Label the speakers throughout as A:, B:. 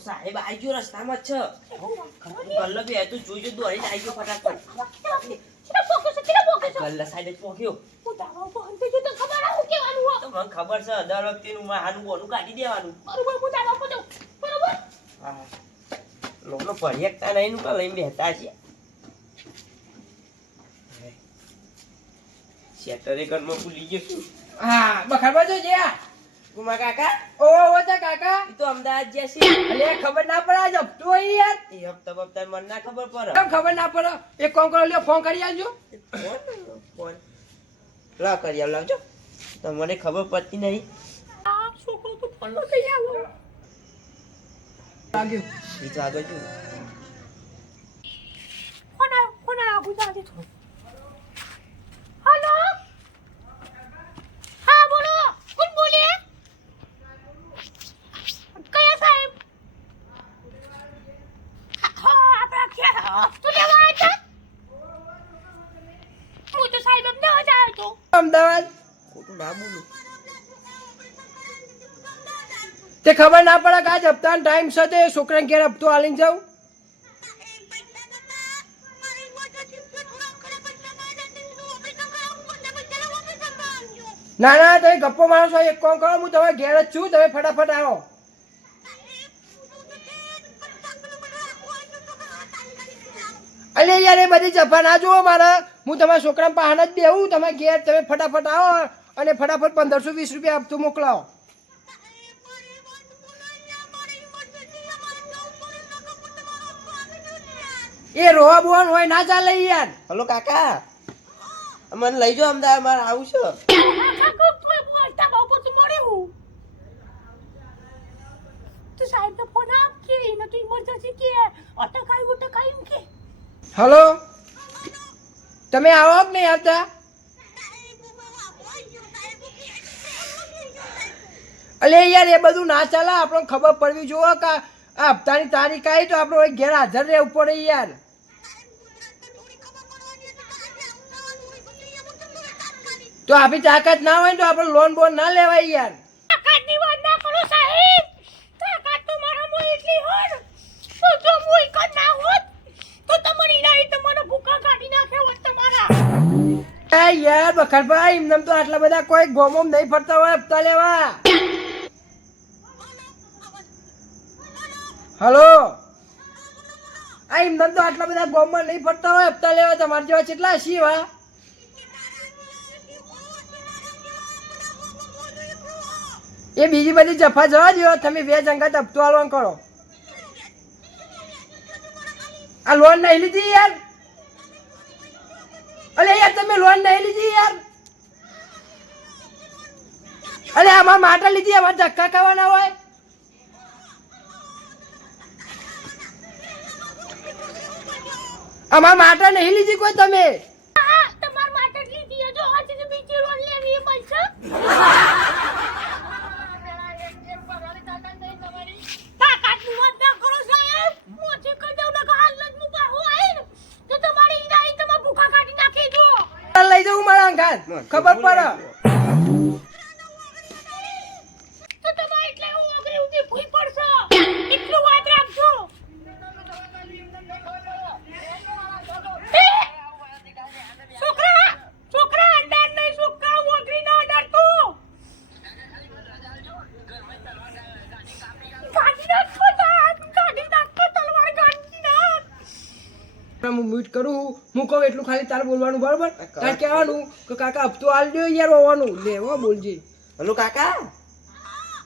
A: સાહેબ આવી ગયો રસ્તામાં જ છે
B: એવું વાત
A: તું જોઈ બે તું જોઈજો દોડીને આવી ગયો ફટાફટ. ગલ્લા સાઈડ પહોંચ્યો
B: ખબર
A: મને છે દર વખતેનું માનું બોનું કાઢી દેવાનું.
B: બરોબર
A: લોકો ભરિયકતા નહીં નું લઈને બેઠા છે. ઘરમાં ભૂલી ગયો છું.
C: હા બખાડવા જો જે
A: કુમા કાકા?
C: ઓ ઓતા કાકા
A: એ તો અમદાવાદ જશે
C: અલે ખબર ના પડે આજ હપ્તો હોય યાર.
A: એ હપ્તા બપ્તા મને ના ખબર પડે.
C: કેમ ખબર ના પડે? એક કોમ કરો લ્યો ફોન કરી આવજો.
A: ફોન લા કરી આવ લાવજો. તમને ખબર પડતી નહીં.
B: આ છોકરો તો ફોન નો કઈ આવો.
C: લાગ્યો
A: એ તો આગળ જો
B: ફોન આવ્યો ફોન આવ્યો ગુજરાતી થોડું હલો હા બોલો કોણ બોલે કયા સાહેબ હા આપણા ક્યાં તું લેવા આવ્યા હતા હું તો સાહેબ અમદાવાદ આવ્યો હતો
C: અમદાવાદ?
A: ખોટું ના બોલું
C: તે ખબર ના પડે કે આજ હપ્તાનો ટાઈમ છે તે છોકરાને ઘેર હપ્તો આલીને જાઉં? ના ના તમે ગપ્પો મારો છો એક કોણ કરો હું તમારે ઘેર જ છું તમે ફટાફટ આવો. અલે યાર એ બધી જફા ના જુઓ મારે. હું તમારા છોકરા પાસે જ બેહું. તમે ઘેર તમે ફટાફટ આવો અને ફટાફટ પંદરસો વીસ રૂપિયા હપ્તો મોકલાવો. એ રોવા બોવા હોય ના ચાલે યાર.
A: હલો કાકા. મને લઈ જાઓ અમદાવાદ મારે આવું છે.
C: હલો? તમે આવો કે નહીં આવતા? અલે યાર, એ બધું ના ચાલે. આપણને ખબર પડવી જોવો કે આ હપ્તાની તારીખ આવી તો આપણે ઘેર હાજર રહેવું પડે યાર. તો આપણી તાકાત ના હોય તો આપણે લોન બોન ના લેવાય યાર. બખરભાઈ એમને તો આટલા બધા કોઈ ગોમોમ નહીં ફરતા હોય હપ્તા લેવા. હલો? આ એમને તો આટલા બધા ગોમમાં નહીં ફરતા હોય હપ્તા લેવા. તમારા જેવા કેટલા છીએ વા એ બીજી બધી જફા જવા દો તમે બે જંગત હપ્તો આલવાનું કરો. આ લોન નહીં લીધી યાર? અલે યાર, તમે લોન નહીં લીધી યાર. અરે આમાં માટે લીધી અમારે ધક્કા ખાવાના હોય. અમાર માટા નહીં લીધી કોઈ તમે?
B: તમાર માટે લીધી. જો આજે બીજી રોલ લેવી એ પૈસા તાકાતની વાત ના કરો સાહેબ મોચે કહી દઉં ને કે હાલ જ હું પાછો આવીને તો તમારી ઈરાઈ તમારા ભૂખા કાઢી નાખી જો
C: લઈ જવું મારા અંગાત ખબર પડે
B: તો તમારે એટલે હું ઓગળી ઊંધી ભૂઈ પડશો એટલું વાત રાખજો એ! છોકરા છોકરા અંડાર નહીં છોકરા ઓગળી ના ડરતો કાઢી નાખો તાર કાઢી નાખો તલવાર કાઢી નાખ.
C: હું મ્યુટ કરું? હું કહું એટલું ખાલી તારે બોલવાનું બરોબર? તારે કહેવાનું કે કાકા હપ્તો આલ દો યાર હોવાનું. લેવો બોલજે.
A: હલો કાકા.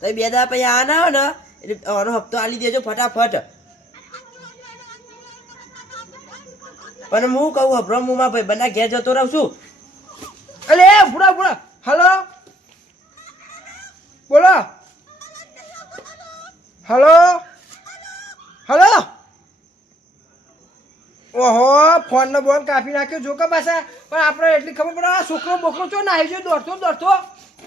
A: તમે બે દાડા પછી આ ના ને એટલે આનો હપ્તો આલી દેજો ફટાફટ. પણ હું કહું હભરો હું ભાઈ બધા ઘેર જતો રહું છું.
C: અલે ભૂડા ભૂડા હલો. બોલો. Hello hello. ઓહો ફોન નો બોન કાપી નાખ્યો, જો કે પાછા. પણ આપણે એટલી ખબર પડે છોકરો બોકરો છો નાહી જો દોડતો દોડતો.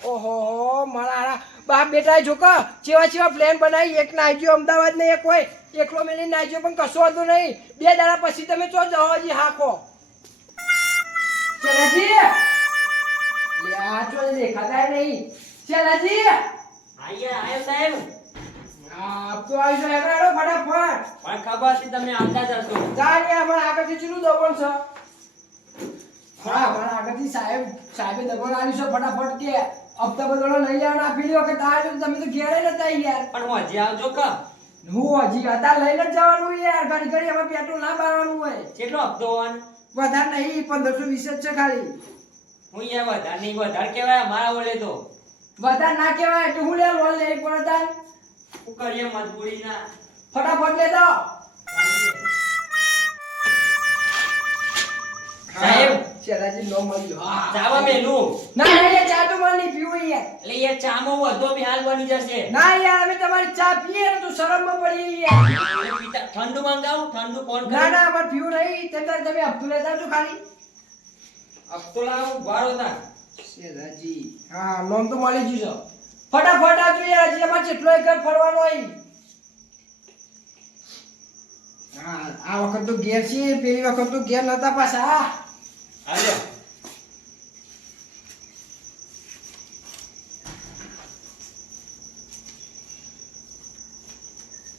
C: ઓહો, મારા બાપ બેટા જો કે ચેવા ચેવા પ્લેન બનાવી, એક નાહી ગયો અમદાવાદ ને એક હોય, એકલો મેલી નાહી ગયો પણ કશો વાંધો નહીં. બે દાડા પછી તમે ચો જાઓ, હજી હાખો ચલાજી! દેખાતા નહીં. ચલાજી!
A: આયા
D: સાહેબ.
C: આ તો આવી જાય હેડો, ફટાફટ.
D: પણ ખબર છે તમે આવતા જ હશો.
C: જા ને અમારા આગળથી ચીલું દબણ છે? હા આગળથી સાહેબ સાહેબે દબણ આવ્યું છે ફટાફટ કે હપ્તા બદલો લઈ ના પેલી વખત આવ્યો તમે તો ઘેરે નતા યાર.
D: પણ હું હજી આવજો ક?
C: હું હજી હતા લઈને જ જવાનું યાર ઘડી ઘડી અમે પેટ્રોલ ના બારવાનું હોય.
D: કેટલો હપ્તો
C: વધારે નહીં પંદરસો વીસ જ છે ખાલી.
D: હું યાર વધારે નહીં વધારે કહેવાય મારા ઓલે તો.
C: વધારે ના કહેવાય એટલે હું લે લોન લેવી પડે તાર.
D: શું કરીએ મજબૂરી ના
C: ફટાફટ લે દો
D: સાહેબ.
C: શેલાજી નો મળ્યો હા
D: ચાવા મેલું
C: ના ના યાર ચા તો મને પીવું યાર
D: એટલે યાર ચામો વધો બી હાલ બની જશે.
C: ના યાર અમે તમારી ચા પીએ તો શરમમાં પડીએ યાર
D: એટલે પીતા- ઠંડુ મંગાવું ઠંડુ ફોન
C: ના ના અમારે પીવું નહીં. તે તારે તમે હપ્તું લેતા આવજો ખાલી.
D: હપ્તો લાવું ભાડો ના.
C: શેલાજી હા લોન તો મળી ગયું છે ફટાફટ આવજો યાર હજી અમારે કેટલો એક ઘર ફરવાનો હોય. આ વખત તો ઘેર છે પેલી વખત તો ઘેર નતા પાછા.
D: હાલો.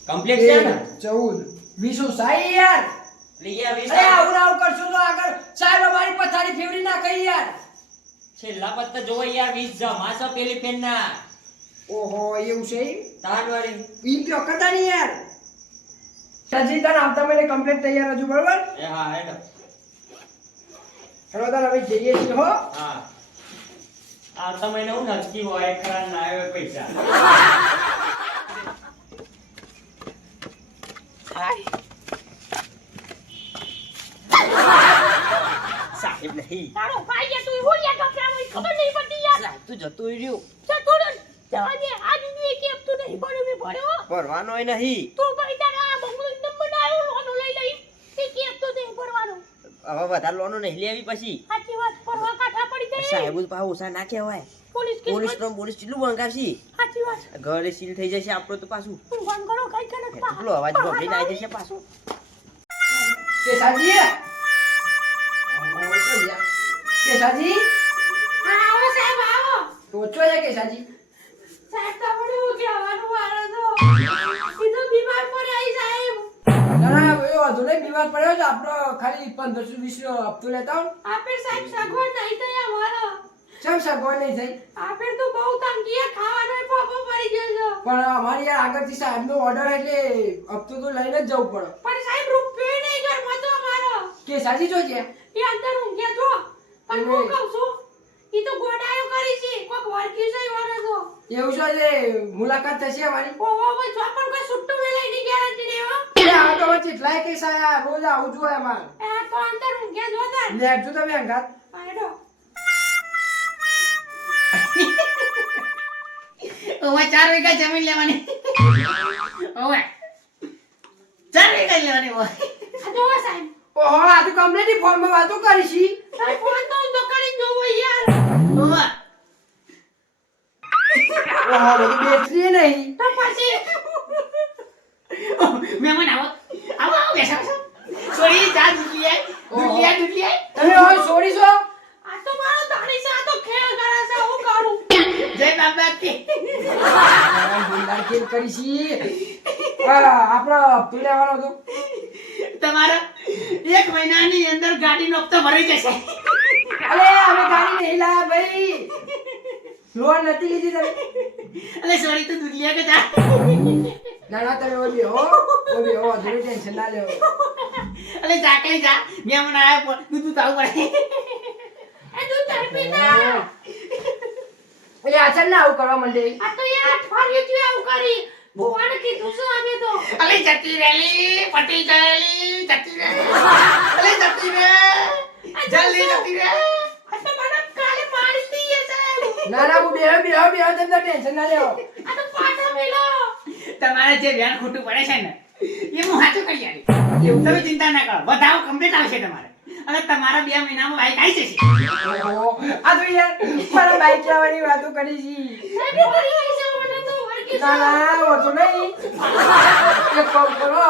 D: કમ્પ્લીટ છે ને?
C: ચૌદ. વીસો સાઈ યાર. અરે આવું. કરશો તો આગળ. સાહેબ અમારી પથારી ફેવરી ના કહી યાર?
D: છેલ્લા પત્તા જોવો યાર વીસ જમા. પેલી પેન ના?
C: ઓહો એવું છે એમ?
D: તાર વાળી
C: ઈ તો કરતા નહીં યાર. સજી તને આવતા મહિને કમ્પ્લીટ તૈયાર હજુ બરોબર?
D: એ હા હેડો.
C: હેલો તાર હવે જઈએ છીએ હો.
D: હા. આવતા મહિને હું નક્કી હોય ખરા ના આવે પૈસા.
A: સાહેબ નહીં.
B: તારો ભાઈ તું કપડામાં ખબર નહીં પડતી યાર.
A: તું જતું રહ્યું.
B: જતો જવા દે આજની એક એપ તો નહીં પડ્યો મેં ભર્યો.
A: ભરવાનો નહીં.
B: તો ભાઈ તારા આ બંગલો એકદમ બનાવ્યો લોનો લઈ લઈ. એક એપ તો નહીં ભરવાનો.
A: હવે વધારે લોનો નહીં લેવી પછી.
B: સાચી વાત કાંઠા પડી જાય.
A: સાહેબ ઓછા ના કહેવાય
B: પોલીસ
A: પોલીસ તો પોલીસ કેટલું બંગાવશે
B: સાચી વાત.
A: ઘરે સીલ થઈ જશે આપણું તો પાછું.
B: તું ફોન કરો કઈ કને
A: કેટલો અવાજ બગડીને આવી જશે પાછું.
C: કેસાજી કેસાજી
B: આવો સાહેબ આવો.
C: તો છો કેસાજી
B: બીમાર પડ્યા સાહેબ
C: ના ના છે આપણો ખાલી પંદરસો વીસ હપ્તો લેતા હો
B: આપે સાહેબ સગવડ નહીં થઈ અમારો
C: ચમ સગવડ નહીં થઈ
B: આપે તો બહુ તંગી ખાવાનો પોપો પડી ગયો
C: પણ અમારી યાર આગળથી સાહેબનો ઓર્ડર એટલે હપ્તો તો લઈને જ જવું પડે
B: પણ સાહેબ રૂપિયો નહીં ઘરમાં તો અમારો
C: કેસાજી જો છે
B: એ અંદર ઊંઘ્યા છો પણ હું કહું છું ઈ તો ગોડાયો કરી છે. કોક વર્ગ્યું છે એવાનો તો.
C: એવું છે જે મુલાકાત થશે અમારી?
B: ઓ ભાઈ જો પણ કોઈ સુટ્ટું વેલાઈની ગેરંટી
C: દેવો આ તો વચ્ચે એટલાય કે સાયા રોજ આવું જો અમારે.
B: આ તો અંદર કે જો તાર?
C: લેજો તમે અંગાત.
B: આડો
E: ઓવા ચાર વીઘા જમીન લેવાની. ઓવા. ચાર વીઘા લેવાની હોય
B: આ તો સાહેબ.
C: ઓહો આ તો કમ્પ્લીટ ફોનમાં વાતો કરી છી
B: ફોન
C: ઓહો બધું બેટરી નહીં.
B: તો પછી
E: મહેમાન આવો આવો આવો બેસા બેસા. સોરી ચા દૂધ આય દૂધ આય દૂધ આય.
C: તમે હવે છોડી છો?
B: આ તો મારો ધાણી છે તો ખેલ કરે છે હું કરું?
E: જય બાબા કે
C: ભૂંડાર ખેલ કરી છી. આપણો
E: તમારા એક મહિનાની અંદર ગાડીનો હપ્તો ભરાઈ જશે.
C: અરે અમે ગાડી નહીં લાયા ભાઈ. લોન નથી લીધી તમે.
E: એટલે સોરી તો દુનિયા કે જા.
C: ના ના તમે ઓલી હો ઓલી હો થોડી ટેન્શન ના લેવો
E: એટલે જા જા. મહેમાન આયા દૂધ દૂધ આવું પડે.
B: એ તું તડપી પીતા
C: એટલે અચાનક ના આવું કરવા માંડે.
B: આ તો યાર અઠવાડિયે થી આવું કરી. ભુવાને કીધું શું આવે તો?
E: અલે જતી રેલી પટી ગયેલી જતી રે અલે જતી રે જલ્દી જતી રે
C: ના ના હું બેહો બેહો બેહો તમે ટેન્શન ના લેવો.
B: આ તો પાછો મેલો
E: તમારે જે વ્યાન ખોટું પડે છે ને એ હું સાચું કરી આલી. એવું? તમે ચિંતા ના કરો વધાવો કમ્પ્લીટ આવશે તમારે. અને તમારા બે મહિનામાં બાઈક આવી જશે.
C: આ તો યાર મારા બાઈક લાવવાની વાતો કરી છી. ના ના હોતો નહીં એક કામ કરો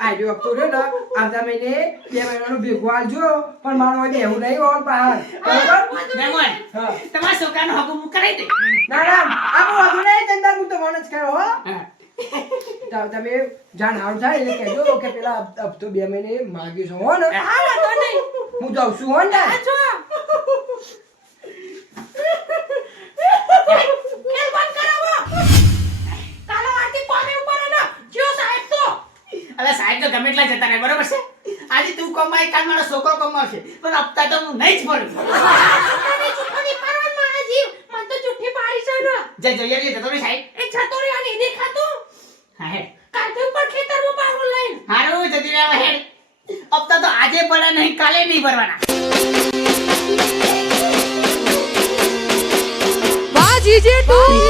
C: આજો હપ્તો રહ્યો ને આવતા મહિને બે મહિનાનું ભેગું આલજો પણ મારો હવે એવું નહીં હોવાનું બહાર બરોબર
E: મહેમાન
C: હા
E: તમારા છોકરાનો હગું હું કરાવી દે
C: ના ના આપણું વાંધો નહીં ધંધા હું તો મને જ કરો હો તમે જાણ હારું થાય એટલે કહેજો કે પેલા હપ- હપ્તો બે મહિને માગીશું હો ને
B: હા વાંધો નહીં
C: હું જાઉં છું હો ને
E: અલે સાહેબ તો ગમે એટલા જતા રહે બરોબર છે? આજે તું કમાય કાલ મારો છોકરો કમાવશે પણ હપ્તા તો હું નહીં જ ભરું.
B: આને ચૂંટણી પાડવાનું મારા જીવ. મને તો ચૂંટણી પાડી છે ને.
E: જય જોઈએ લે જતો રે સાહેબ.
B: એ જતો રે અને દેખાતું
E: હા હે
B: કાઢું પર ખેતરમાં પાડું લઈને.
E: હારું જતી રહ્યા હેડ. હપ્તા તો આજે ભરા નહીં કાલે નહીં ભરવાના.
F: બાજી તું.